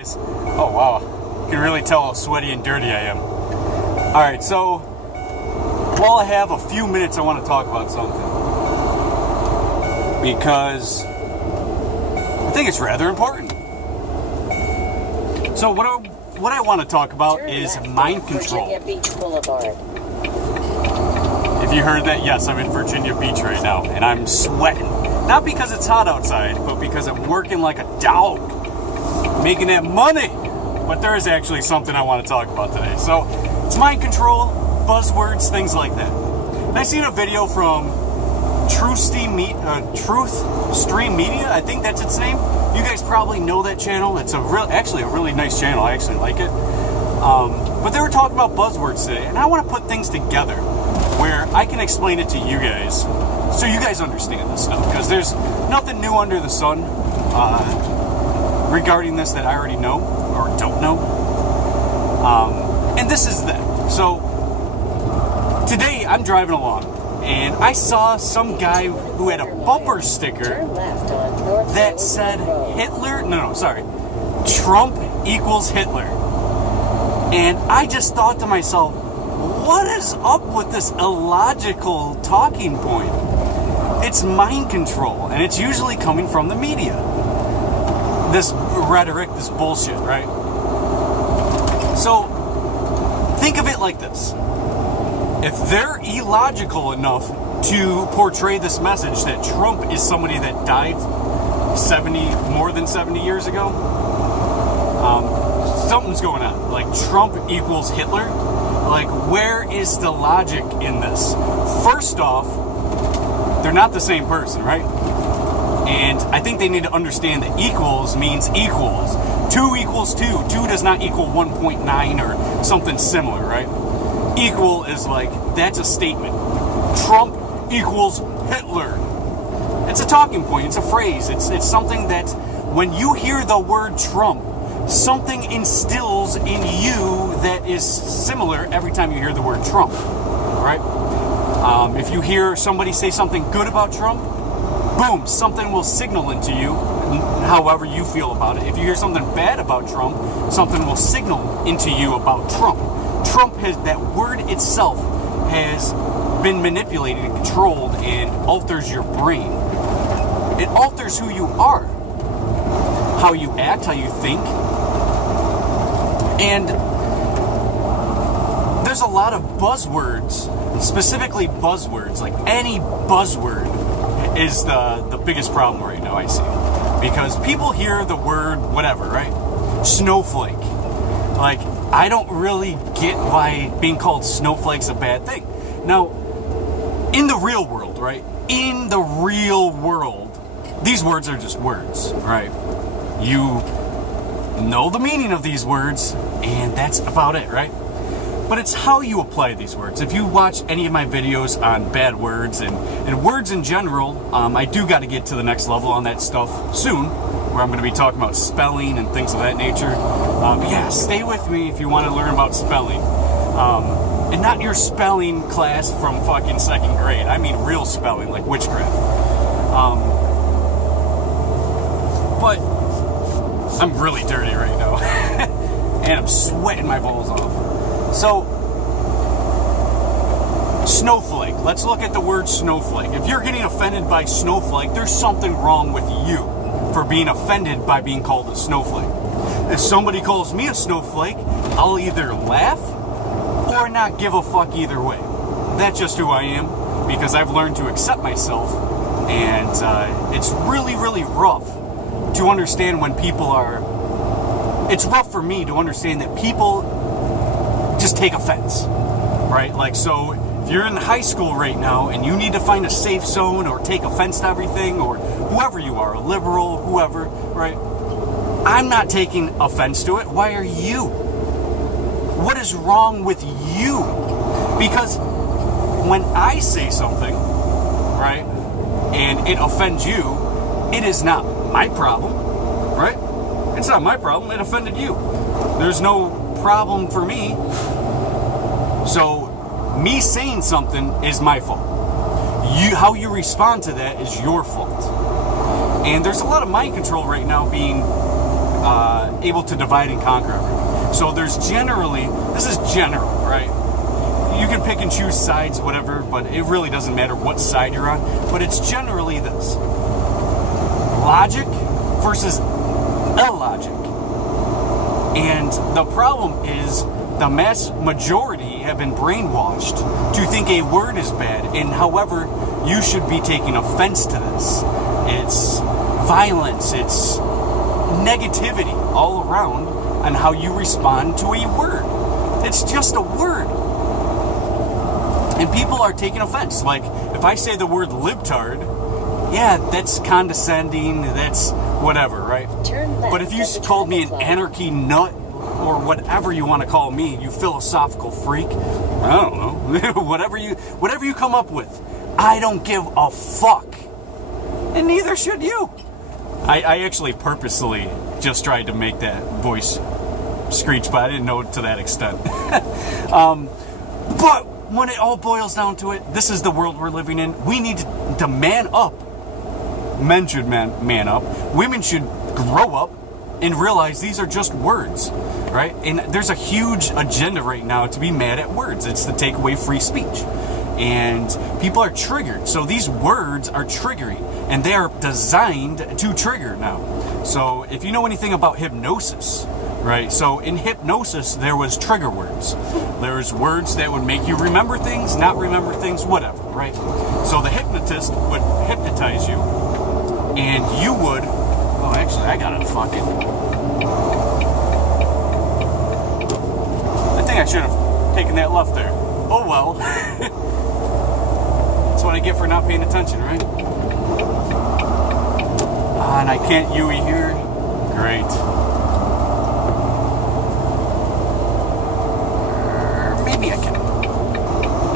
Oh wow, you can really tell how sweaty and dirty I am. Alright, so while I have a few minutes, I want to talk about something. Because I think it's rather important. So what I want to talk about is mind control. Virginia Beach Boulevard. If you heard that, yes, I'm in Virginia Beach right now, and I'm sweating. Not because it's hot outside, but because I'm working like a dog, making that money. But there is actually something I want to talk about today. So it's mind control, buzzwords, things like that. And I seen a video from Truth Stream Media, I think that's its name. You guys probably know that channel. It's actually a really nice channel. I actually like it. But they were talking about buzzwords today, and I want to put things together where I can explain it to you guys so you guys understand this stuff, because there's nothing new under the sun regarding this that I already know or don't know. And this is that. So today I'm driving along and I saw some guy who had a bumper sticker that said Trump equals Hitler. And I just thought to myself, what is up with this illogical talking point? It's mind control, and it's usually coming from the media. This rhetoric, this bullshit, right? So, think of it like this. If they're illogical enough to portray this message that Trump is somebody that died more than 70 years ago, something's going on. Like, Trump equals Hitler. Like, where is the logic in this? First off, they're not the same person, right? And I think they need to understand that equals means equals. 2 equals 2. 2 does not equal 1.9 or something similar, right? Equal is like, that's a statement. Trump equals Hitler. It's a talking point. It's a phrase. It's something that when you hear the word Trump, something instills in you that is similar every time you hear the word Trump, right? If you hear somebody say something good about Trump, boom, something will signal into you however you feel about it. If you hear something bad about Trump, something will signal into you about Trump. That word itself has been manipulated and controlled and alters your brain. It alters who you are, how you act, how you think. And there's a lot of buzzwords, specifically buzzwords, like any buzzword is the biggest problem right now, I see. Because people hear the word whatever, right? Snowflake. Like, I don't really get why being called snowflake's a bad thing. Now, in the real world, right? In the real world, these words are just words, right? You know the meaning of these words, and that's about it, right? But it's how you apply these words. If you watch any of my videos on bad words and words in general, I do got to get to the next level on that stuff soon, where I'm going to be talking about spelling and things of that nature. Yeah, stay with me if you want to learn about spelling. And not your spelling class from fucking 2nd grade. I mean real spelling, like witchcraft. But I'm really dirty right now. And I'm sweating my balls off. So, snowflake. Let's look at the word snowflake. If you're getting offended by snowflake, there's something wrong with you for being offended by being called a snowflake. If somebody calls me a snowflake, I'll either laugh or not give a fuck either way. That's just who I am, because I've learned to accept myself, and it's really, really rough to understand when people are... It's rough for me to understand that people just take offense, right? Like, so if you're in high school right now and you need to find a safe zone or take offense to everything, or whoever you are, a liberal, whoever, right? I'm not taking offense to it. Why are you? What is wrong with you? Because when I say something, right, and it offends you, it is not my problem, right? It's not my problem. It offended you. There's no problem for me. So me saying something is my fault. How you respond to that is your fault. And there's a lot of mind control right now being able to divide and conquer everything. So there's generally, this is general, right? You can pick and choose sides, whatever, but it really doesn't matter what side you're on. But it's generally this: logic versus illogic. And the problem is the mass majority have been brainwashed to think a word is bad. And however, you should be taking offense to this. It's violence, it's negativity all around on how you respond to a word. It's just a word. And people are taking offense. Like, if I say the word libtard, yeah, that's condescending, that's whatever, right? But if you called me an anarchy nut, or whatever you want to call me, you philosophical freak, I don't know, whatever you come up with, I don't give a fuck. And neither should you. I actually purposely just tried to make that voice screech, but I didn't know it to that extent. But when it all boils down to it, this is the world we're living in. We need to man up. Men should man up. Women should grow up and realize these are just words, right? And there's a huge agenda right now to be mad at words. It's to take away free speech. And people are triggered. So these words are triggering, and they are designed to trigger now. So if you know anything about hypnosis, right? So in hypnosis, there was trigger words. There's words that would make you remember things, not remember things, whatever, right? So the hypnotist would hypnotize you, and you would... Oh, actually, I gotta fucking... I think I should have taken that left there. Oh, well. That's what I get for not paying attention, right? And I can't Yui here. Great. Maybe I can.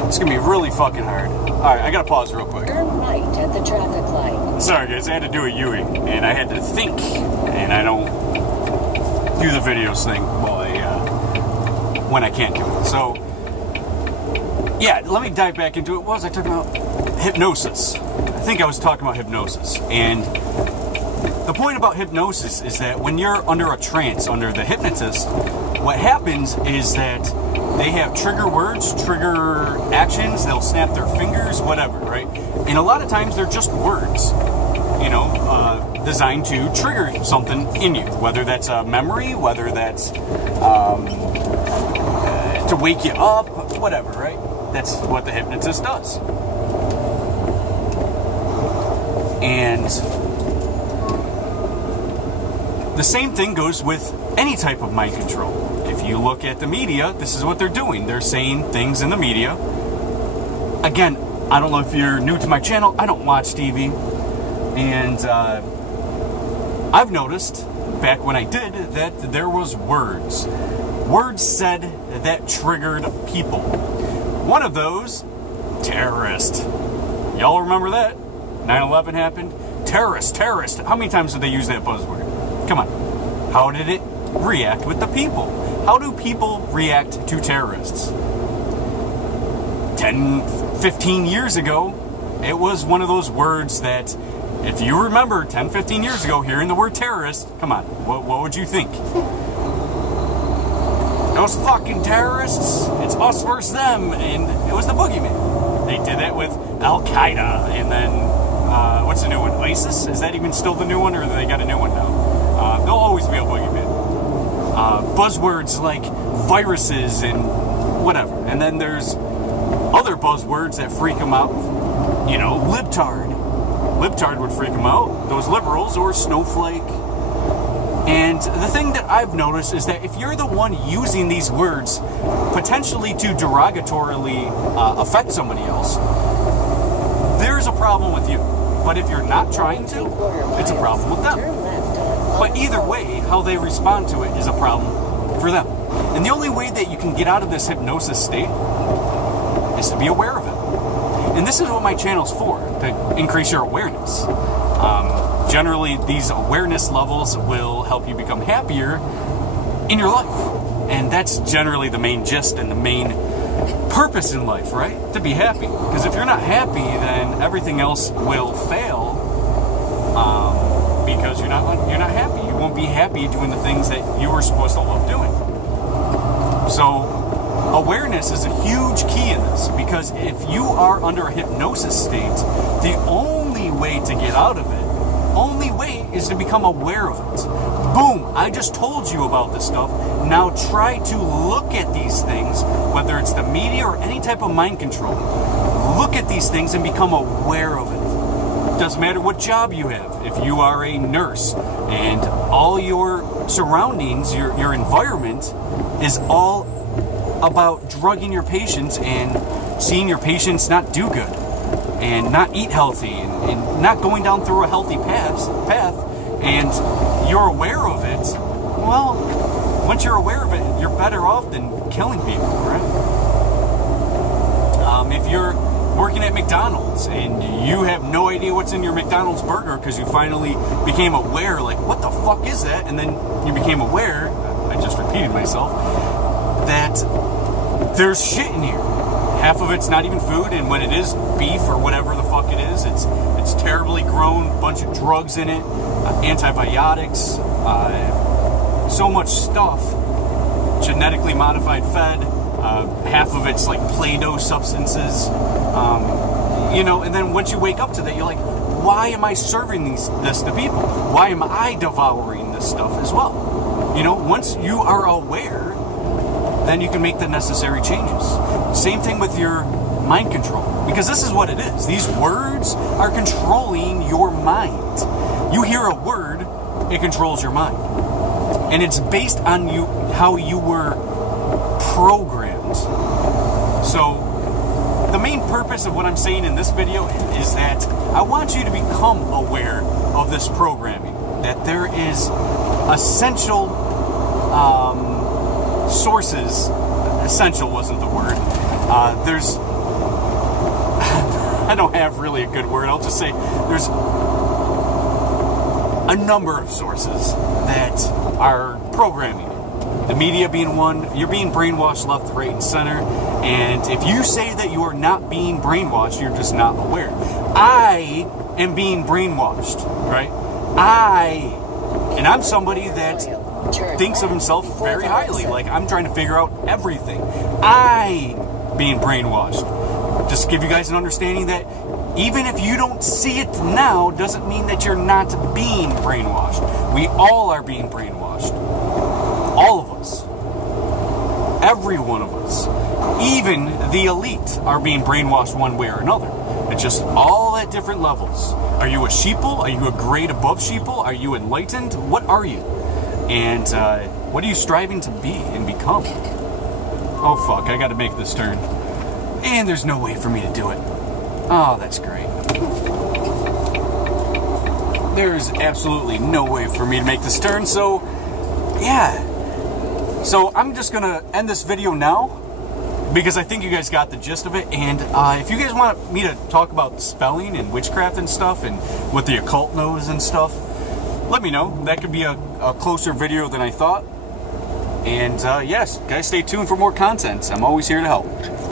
It's gonna be really fucking hard. Alright, I gotta pause real quick. Turn right at the traffic light. Sorry guys, I had to do a Yui, and I had to think, and I don't do the videos thing when I can't do it. So, yeah, let me dive back into it. What was I talking about? Hypnosis. I think I was talking about hypnosis. And the point about hypnosis is that when you're under a trance, under the hypnotist, what happens is that they have trigger words, trigger actions, they'll snap their fingers, whatever, right? And a lot of times they're just words, designed to trigger something in you, whether that's a memory, whether that's to wake you up, whatever, right? That's what the hypnotist does. And the same thing goes with any type of mind control. If you look at the media, this is what they're doing. They're saying things in the media. Again, I don't know if you're new to my channel. I don't watch TV. And I've noticed, back when I did, that there was words. Words said that triggered people. One of those, terrorist. Y'all remember that? 9/11 happened. Terrorist. How many times did they use that buzzword? Come on. How did it react with the people? How do people react to terrorists? 10, 15 years ago, it was one of those words that, if you remember 10, 15 years ago, hearing the word terrorist, come on, what would you think? Those fucking terrorists, it's us versus them, and it was the boogeyman. They did that with Al-Qaeda, and then, what's the new one, ISIS? Is that even still the new one, or they got a new one now? There'll always be a boogeyman. Buzzwords like viruses and whatever. And then there's other buzzwords that freak them out. Libtard. Libtard would freak them out. Those liberals, or snowflake. And the thing that I've noticed is that if you're the one using these words potentially to derogatorily affect somebody else, there's a problem with you. But if you're not trying to, it's a problem with them. But either way, how they respond to it is a problem for them. And the only way that you can get out of this hypnosis state is to be aware of it. And this is what my channel's for, to increase your awareness. Generally, these awareness levels will help you become happier in your life. And that's generally the main gist and the main purpose in life, right? To be happy. Because if you're not happy, then everything else will fail. because you're not happy. You won't be happy doing the things that you were supposed to love doing. So awareness is a huge key in this, because if you are under a hypnosis state, the only way to get out of it, is to become aware of it. Boom, I just told you about this stuff. Now try to look at these things, whether it's the media or any type of mind control. Look at these things and become aware of it. Doesn't matter what job you have. If you are a nurse and all your surroundings, your environment is all about drugging your patients and seeing your patients not do good and not eat healthy and not going down through a healthy path, and you're aware of it, well, once you're aware of it, you're better off than killing people, right? If you're working at McDonald's and you have no idea what's in your McDonald's burger because you finally became aware, like, what the fuck is that? And then you became aware, I just repeated myself, that there's shit in here. Half of it's not even food, and when it is beef or whatever the fuck it is, it's terribly grown, bunch of drugs in it, antibiotics, so much stuff, genetically modified fed, half of it's like Play-Doh substances, and then once you wake up to that, you're like, why am I serving this to people? Why am I devouring this stuff as well? Once you are aware, then you can make the necessary changes. Same thing with your mind control, because this is what it is. These words are controlling your mind. You hear a word, it controls your mind. And it's based on how you were programmed. So the main purpose of what I'm saying in this video is that I want you to become aware of this programming, that there is essential sources. Essential wasn't the word. There's I don't have really a good word. I'll just say there's a number of sources that are programming. The media being one. You're being brainwashed left, right, and center. And if you say that you are not being brainwashed, you're just not aware. I am being brainwashed, right? And I'm somebody that thinks of himself very highly. Like, I'm trying to figure out everything. I'm being brainwashed. Just to give you guys an understanding that even if you don't see it now, doesn't mean that you're not being brainwashed. We all are being brainwashed. All of us. Every one of us. Even the elite are being brainwashed one way or another. It's just all at different levels. Are you a sheeple? Are you a grade above sheeple? Are you enlightened? What are you? And what are you striving to be and become? Oh fuck, I gotta make this turn. And there's no way for me to do it. Oh, that's great. There's absolutely no way for me to make this turn, so yeah. So I'm just gonna end this video now, because I think you guys got the gist of it. And if you guys want me to talk about spelling and witchcraft and stuff, and what the occult knows and stuff, let me know. That could be a closer video than I thought. And yes, guys, stay tuned for more content. I'm always here to help.